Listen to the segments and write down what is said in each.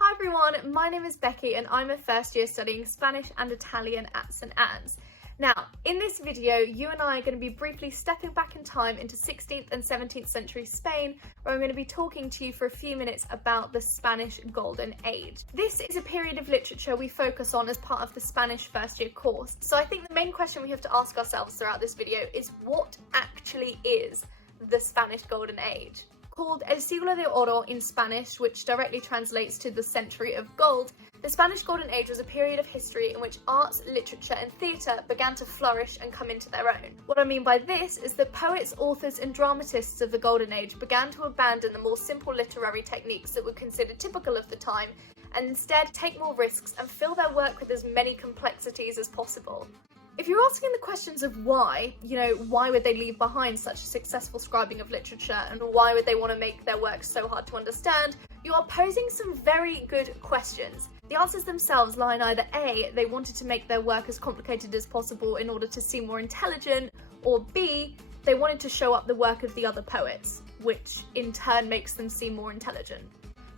Hi everyone, my name is Becky and I'm a first year studying Spanish and Italian at St Anne's. Now, in this video, you and I are going to be briefly stepping back in time into 16th and 17th century Spain, where I'm going to be talking to you for a few minutes about the Spanish Golden Age. This is a period of literature we focus on as part of the Spanish first year course, so I think the main question we have to ask ourselves throughout this video is what actually is the Spanish Golden Age? Called El Siglo de Oro in Spanish, which directly translates to the Century of Gold, the Spanish Golden Age was a period of history in which arts, literature and theatre began to flourish and come into their own. What I mean by this is that poets, authors and dramatists of the Golden Age began to abandon the more simple literary techniques that were considered typical of the time and instead take more risks and fill their work with as many complexities as possible. If you're asking the questions of why, why would they leave behind such a successful scribing of literature and why would they want to make their work so hard to understand, you are posing some very good questions. The answers themselves lie in either A, they wanted to make their work as complicated as possible in order to seem more intelligent, or B, they wanted to show up the work of the other poets, which in turn makes them seem more intelligent.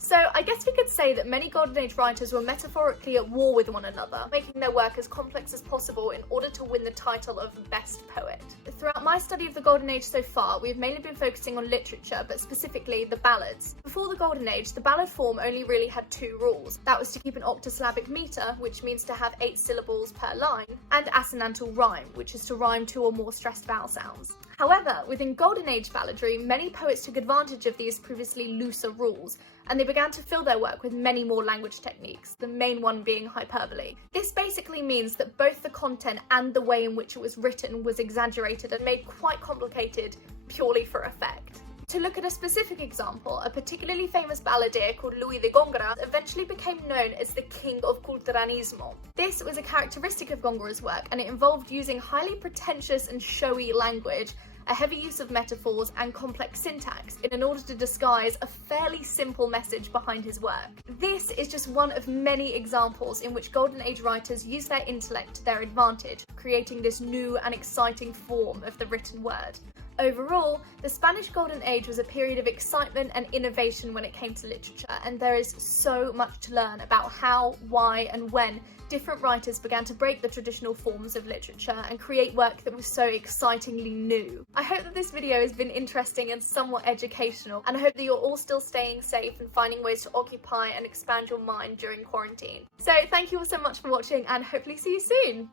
So I guess we could say that many Golden Age writers were metaphorically at war with one another, making their work as complex as possible in order to win the title of Best Poet. Throughout my study of the Golden Age so far, we've mainly been focusing on literature, but specifically the ballads. Before the Golden Age, the ballad form only really had two rules. That was to keep an octosyllabic meter, which means to have 8 syllables per line, and assonantal rhyme, which is to rhyme 2 or more stressed vowel sounds. However, within Golden Age balladry, many poets took advantage of these previously looser rules, and they began to fill their work with many more language techniques, the main one being hyperbole. This basically means that both the content and the way in which it was written was exaggerated and made quite complicated purely for effect. To look at a specific example, a particularly famous balladeer called Luis de Góngora eventually became known as the king of culturanismo. This was a characteristic of Góngora's work, and it involved using highly pretentious and showy language, a heavy use of metaphors and complex syntax in order to disguise a fairly simple message behind his work. This is just one of many examples in which Golden Age writers use their intellect to their advantage, creating this new and exciting form of the written word. Overall, the Spanish Golden Age was a period of excitement and innovation when it came to literature, and there is so much to learn about how, why, and when different writers began to break the traditional forms of literature and create work that was so excitingly new. I hope that this video has been interesting and somewhat educational, and I hope that you're all still staying safe and finding ways to occupy and expand your mind during quarantine. So thank you all so much for watching, and hopefully see you soon!